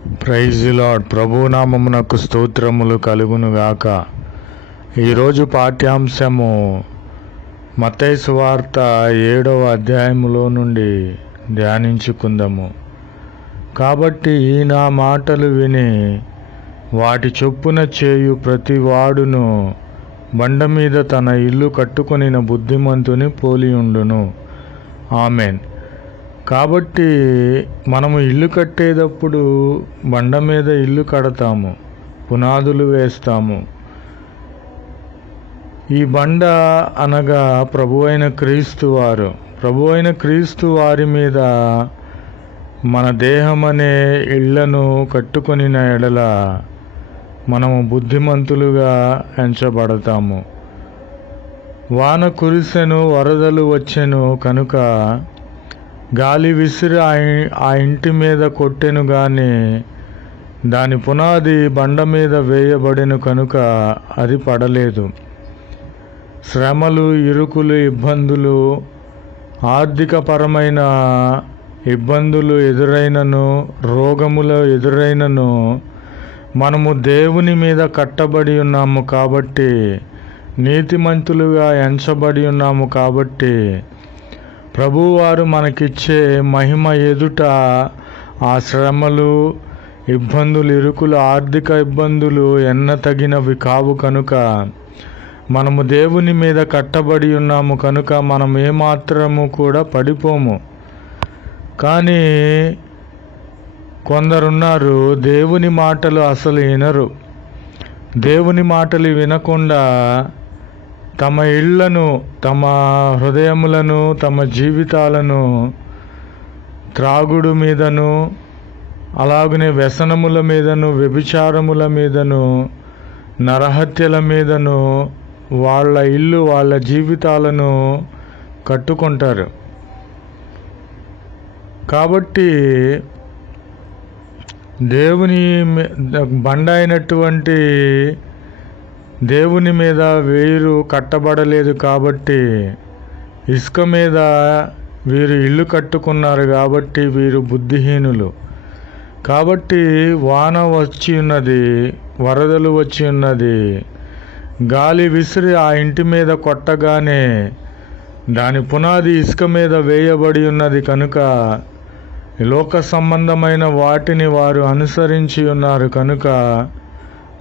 Praise the lord. ప్రభునామమునకు స్తోత్రములు కలుగునుగాక. ఈరోజు పాఠ్యాంశము మత్తయి సువార్త 7వ అధ్యాయములో నుండి ధ్యానించుకుందాము. కాబట్టి నా మాటలు విని వాటి చొప్పున చేయు ప్రతి వాడును బండ మీద తన ఇల్లు కట్టుకొనిన బుద్ధిమంతుని పోలియుండును. ఆమెన్. కాబట్టి మనము ఇల్లు కట్టేటప్పుడు బండ మీద ఇల్లు కడతాము, పునాదులు వేస్తాము. ఈ బండ అనగా ప్రభువైన క్రీస్తు వారి మీద మన దేహం అనే ఇళ్లను కట్టుకొనిన ఎడల మనము బుద్ధిమంతులుగా ఎంచబడతాము. వాన కురిసెను, వరదలు వచ్చెను కనుక గాలి విసిరి ఆ ఇంటి మీద కొట్టెను గాని దాని పునాది బండ మీద వేయబడెను కనుక అది పడలేదు. శ్రమలు, ఇరుకులు, ఇబ్బందులు, ఆర్థికపరమైన ఇబ్బందులు ఎదురైనను, రోగములు ఎదురైనను మనము దేవుని మీద కట్టబడి ఉన్నాము కాబట్టి, నీతిమంతులుగా ఎంచబడి ఉన్నాము కాబట్టి, ప్రభువారు మనకిచ్చే మహిమ ఎదుట ఆ శ్రమలు, ఇబ్బందులు, ఇరుకులు, ఆర్థిక ఇబ్బందులు ఎన్నతగినవి కావు కనుక మనము దేవుని మీద కట్టబడి ఉన్నాము కనుక మనం ఏమాత్రము కూడా పడిపోము. కానీ కొందరున్నారు, దేవుని మాటలు అసలు వినరు. దేవుని మాటలు వినకుండా తమ ఇళ్లను, తమ హృదయములను, తమ జీవితాలను త్రాగుడు మీదను, అలాగనే వ్యసనముల మీదను, వ్యభిచారముల మీదను, నరహత్యల మీదను వాళ్ళ ఇల్లు, వాళ్ళ జీవితాలను కట్టుకుంటారు. కాబట్టి దేవుని బండ అయినటువంటి దేవుని మీద వీరు కట్టబడలేదు కాబట్టి, ఇసుక మీద వీరు ఇల్లు కట్టుకున్నారు కాబట్టి వీరు బుద్ధిహీనులు. కాబట్టి వాన వచ్చి ఉన్నది, వరదలు వచ్చి ఉన్నది, గాలి విసిరి ఆ ఇంటి మీద కొట్టగానే దాని పునాది ఇసుక మీద వేయబడి ఉన్నది కనుక లోక సంబంధమైన వాటిని వారు అనుసరించి ఉన్నారు కనుక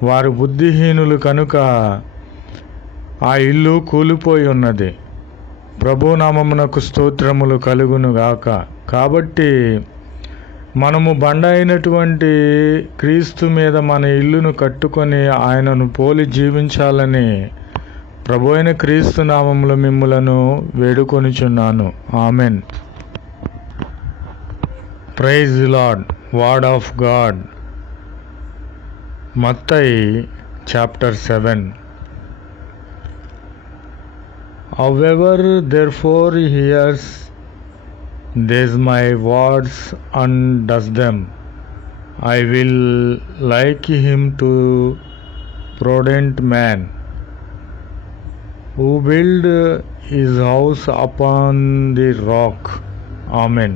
వారు బుద్ధిహీనులు కనుక ఆ ఇల్లు కూలిపోయి ఉన్నది. ప్రభునామమునకు స్తోత్రములు కలుగునుగాక. కాబట్టి మనము బండ అయినటువంటి క్రీస్తు మీద మన ఇల్లును కట్టుకొని ఆయనను పోలి జీవించాలని ప్రభు అయిన క్రీస్తు నామములో మిమ్ములను వేడుకొనుచున్నాను. Amen. Praise the Lord. Word of God. Mattai chapter 7. However therefore hears these my words and does them, I will like him to prudent man, who build his house upon the rock. Amen.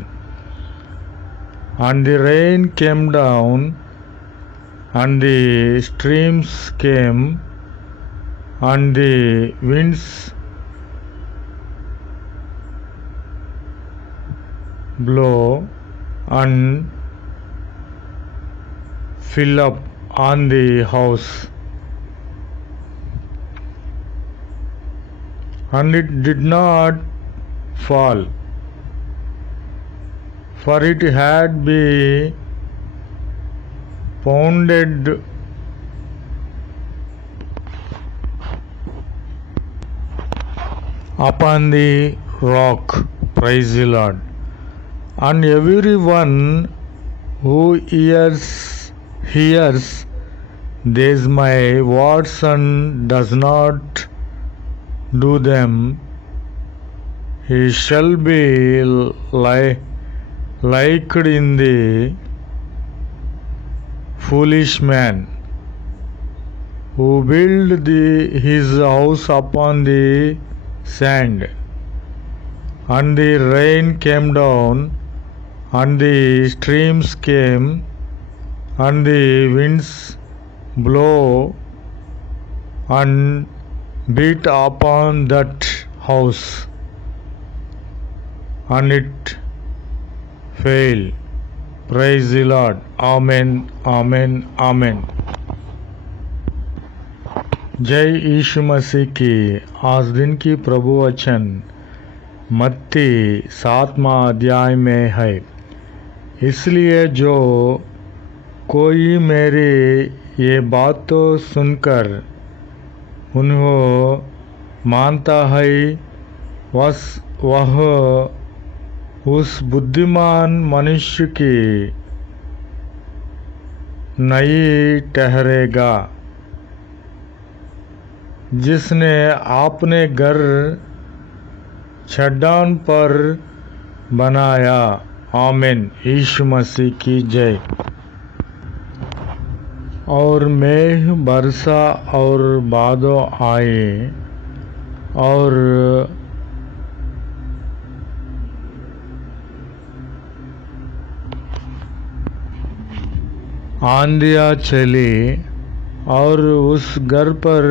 And the rain came down, and the streams came, and the winds blow and fill up on the house, and it did not fall, for it had been founded upon the rock. Praise the Lord. And everyone who hears these my words and does not do them, he shall be likened in the foolish man, who built his house upon the sand, and the rain came down, and the streams came, and the winds blow and beat upon that house, and it fail. Praise the Lord. Amen, amen, amen. जय यीशु मसीह की। आज दिन की प्रभु वचन मत्ती 7वां अध्याय में है। इसलिए जो कोई मेरी ये बात तो सुनकर उन्हें मानता है, वह उस बुद्धिमान मनुष्य की नहीं ठहरेगा जिसने अपने घर चट्टान पर बनाया। आमीन। यीशु मसीह की जय। और मेघ बरसा और बादल आए और आंधियाँ चली और उस घर पर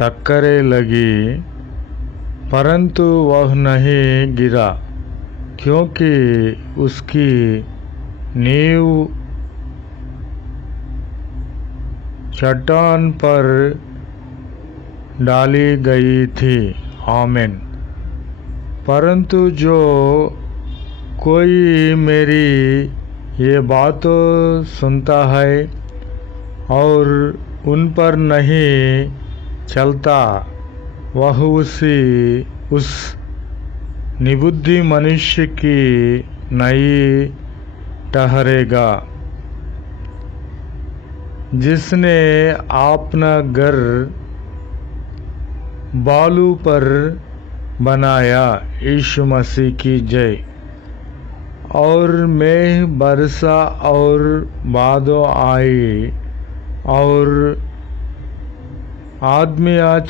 टक्करें लगी, परंतु वह नहीं गिरा क्योंकि उसकी नींव चट्टान पर डाली गई थी। आमीन। परंतु जो कोई मेरी ये बातें सुनता है और उन पर नहीं चलता, वह उस निबुद्धि मनुष्य की नहीं ठहरेगा जिसने अपना घर बालू पर बनाया। यीशु मसीह की जय। और मेघ बरसा और बादल आए और आंधियाँ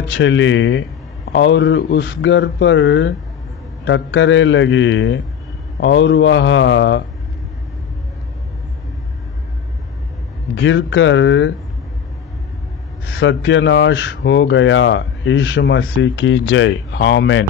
चली और उस घर पर टक्करें लगी और वह गिरकर सत्यानाश हो गया। यीशु मसीह की जय। आमीन।